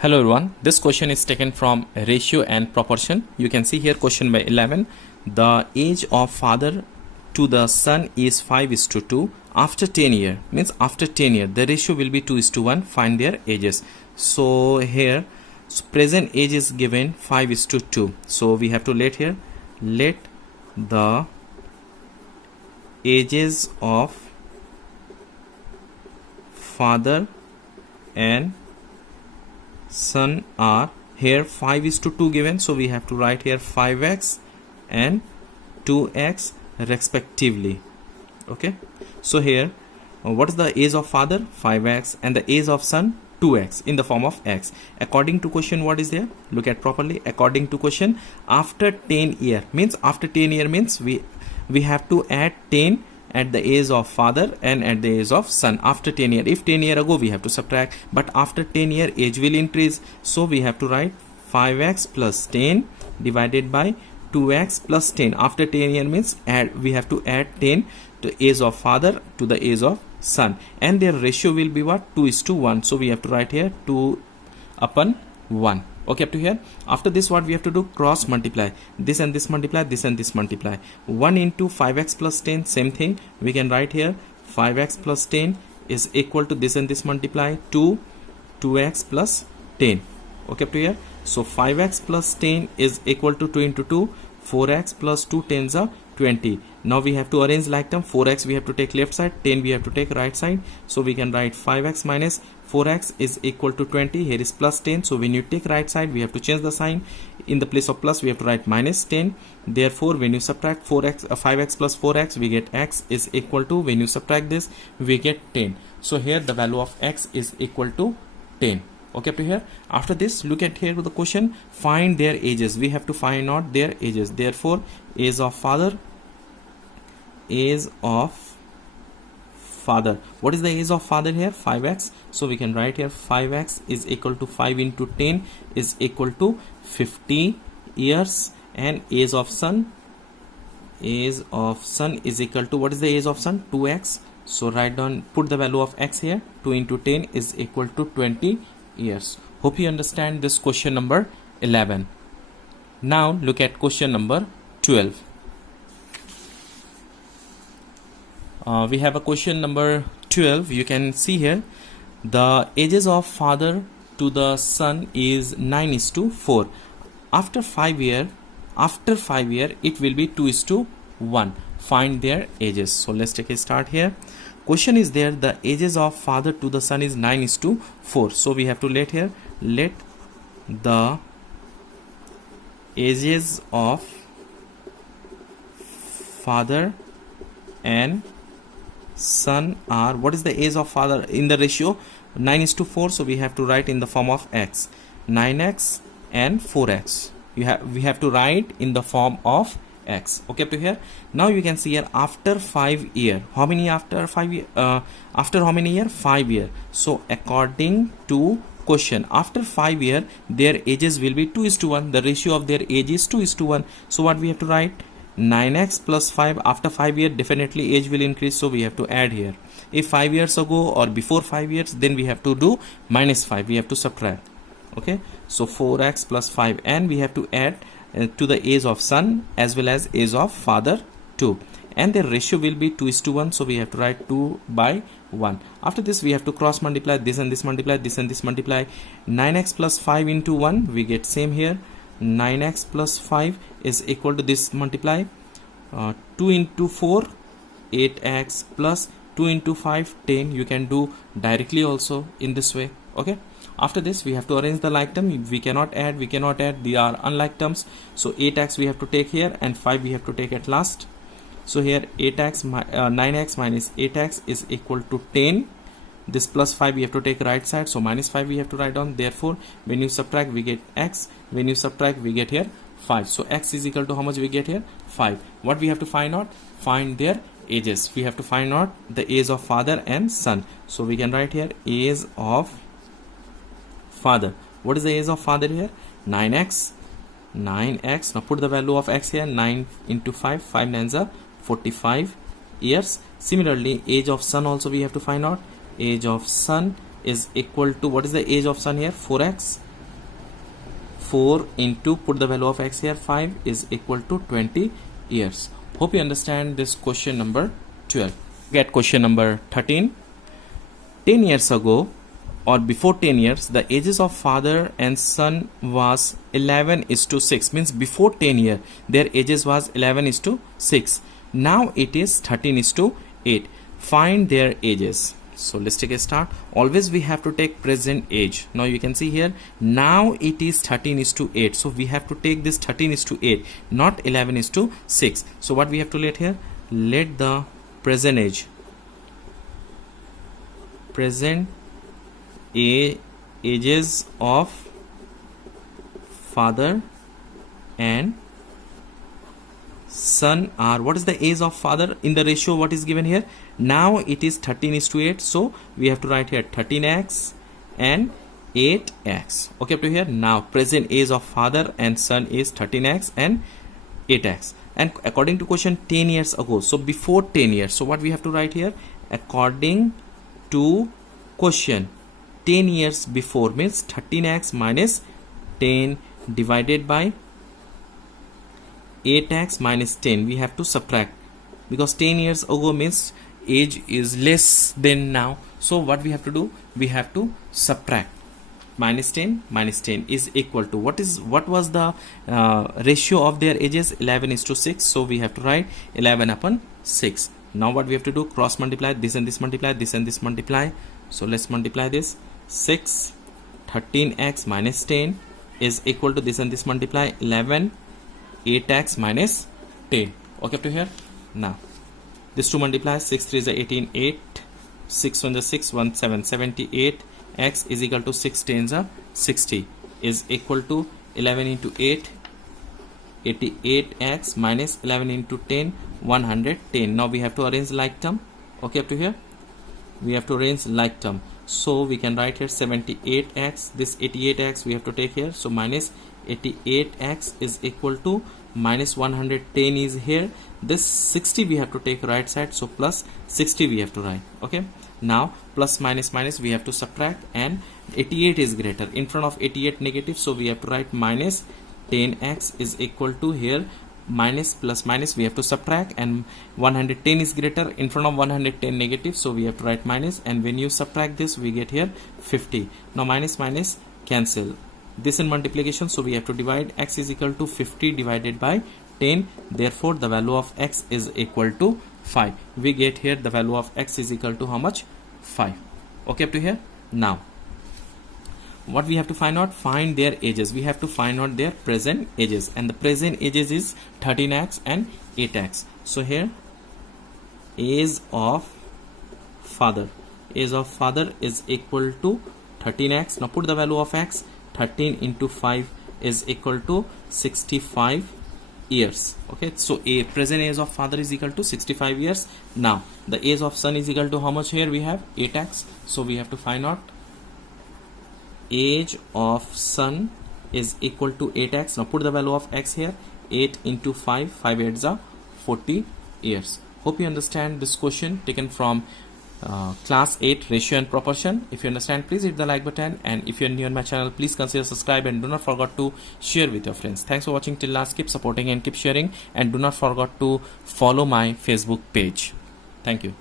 Hello everyone, this question is taken from ratio and proportion. You can see here question by 11. The age of father to the son is 5:2. After 10 years, means after 10 years, the ratio will be 2:1. Find their ages. So here, present age is given 5:2. So we have to let the ages of father and son are here 5:2 given, so we have to write here 5x and 2x respectively. Okay, so here what is the age of father? 5x, and the age of son 2x in the form of x. According to question, what is there? Look at properly. According to question, after 10 year means we have to add 10 at the age of father and at the age of son after 10 year. If 10 year ago, we have to subtract, but after 10 year age will increase, so we have to write 5x plus 10 divided by 2x plus 10. After 10 year means we have to add 10 to age of father to the age of son, and their ratio will be what? 2:1. So we have to write here 2/1. Okay, up to here. After this, what we have to do? Cross multiply. This and this multiply, this and this multiply. 1 into 5x plus 10, same thing. We can write here 5x plus 10 is equal to this and this multiply, 2x plus 10. Okay, up to here. So 5x plus 10 is equal to 2 into 2, 4x plus 2 tens are 20. Now we have to arrange like term. 4x we have to take left side, 10 we have to take right side. So we can write 5x minus 4x is equal to 20. Here is plus 10. So when you take right side, we have to change the sign. In the place of plus, we have to write minus 10. Therefore, when you subtract 5x plus 4x, we get x is equal to, when you subtract this, we get 10. So here the value of x is equal to 10. Okay, up to here. After this, look at here with the question, find their ages. We have to find out their ages. Therefore, age of father, what is the age of father here? 5x. So we can write here 5x is equal to 5 into 10 is equal to 50 years, and age of son is equal to, what is the age of son? 2x. So write down, put the value of x here. 2 into 10 is equal to 20 years. Hope you understand this question number 11. Now look at question number 12. We have a question number 12. You can see here the ages of father to the son is 9:4. After 5 year it will be 2:1. Find their ages. So let's take a start here. Question is there, the ages of father to the son is 9:4. So we have to let the ages of father and son are, what is the age of father in the ratio 9:4? So we have to write in the form of x, 9x and 4x. We have to write in the form of x. Okay, up to here. Now you can see here after 5 year, how many after 5 year? After how many year? 5 year. So according to question, after 5 year their ages will be 2:1. The ratio of their age is 2:1. So what we have to write? 9x plus 5. After 5 years definitely age will increase, so we have to add here. If 5 years ago or before 5 years, then we have to do minus 5, we have to subtract. Okay, so 4x plus 5, and we have to add to the age of son as well as age of father too, and the ratio will be 2:1. So we have to write 2/1. After this, we have to cross multiply. This and this multiply, this and this multiply. 9x plus 5 into 1, we get same here. 9x plus 5 is equal to this multiply, 2 into 4, 8x plus 2 into 5, 10. You can do directly also in this way. Okay, after this we have to arrange the like term. We cannot add, they are unlike terms. So 8x we have to take here, and 5 we have to take at last. So here 9x minus 8x is equal to 10. This plus 5 we have to take right side, so minus 5 we have to write down. Therefore when you subtract, we get x. When you subtract, we get here 5. So x is equal to how much we get here? 5. What we have to find out? Find their ages. We have to find out the age of father and son. So we can write here age of father. What is the age of father here? 9x. Now put the value of x here. 9 into 5, 5 nines are 45 years. Similarly, age of son also we have to find out. Age of son is equal to, what is the age of son here? 4x. 4 into, put the value of x here, 5 is equal to 20 years. Hope you understand this question number 12. Get question number 13. 10 years ago or before 10 years, the ages of father and son was 11:6. Means before 10 years, their ages was 11:6. Now it is 13:8. Find their ages. So let's take a start. Always we have to take present age. Now you can see here, now it is 13:8. So we have to take this 13:8, not 11:6. So what we have to let here? Let the present age, present ages of father and son are, what is the age of father in the ratio what is given here? Now it is 13:8, so we have to write here 13x and 8x. Okay, up to here. Now present age of father and son is 13x and 8x, and according to question 10 years ago, so before 10 years, so what we have to write here? According to question 10 years before means 13x minus 10 divided by 8x minus 10. We have to subtract, because 10 years ago means age is less than now. So what we have to do? We have to subtract. Minus 10 is equal to, what was the ratio of their ages? 11:6. So we have to write 11/6. Now what we have to do? Cross multiply, this and this multiply, this and this multiply. So let's multiply this. 6 13x minus 10 is equal to this and this multiply 11 8x minus 10. Okay, up to here. Now this 2 multiply, 6 3 is 18, 8 6 1 is 6, 1 7, 78. X is equal to 6 10 is 60 is equal to 11 into 8, 88x minus 11 into 10, 110. Now we have to arrange like term. Okay, up to here we have to arrange like term. So we can write here 78x, this 88x we have to take here, so minus 88x is equal to minus 110 is here, this 60 we have to take right side, so plus 60 we have to write. Okay, now plus minus minus we have to subtract, and 88 is greater, in front of 88 negative, so we have to write minus 10x is equal to here minus plus minus we have to subtract, and 110 is greater, in front of 110 negative, so we have to write minus, and when you subtract this we get here 50. Now minus minus cancel, this in multiplication, so we have to divide. X is equal to 50 divided by 10, therefore the value of x is equal to 5. We get here the value of x is equal to how much? 5. Okay, up to here. Now what we have to find out? Find their ages. We have to find out their present ages, and the present ages is 13x and 8x. So here age of father is equal to 13x. Now put the value of x. 13 into 5 is equal to 65 years. Okay, so a present age of father is equal to 65 years. Now the age of son is equal to how much? Here we have 8x, so we have to find out age of son is equal to 8x. Now put the value of x here. 8 into 5, 5 8s are 40 years. Hope you understand this question taken from class 8 ratio and proportion. If you understand, please hit the like button, and if you're new on my channel, please consider subscribe, and do not forget to share with your friends. Thanks for watching till last. Keep supporting and keep sharing, and do not forget to follow my Facebook page. Thank you.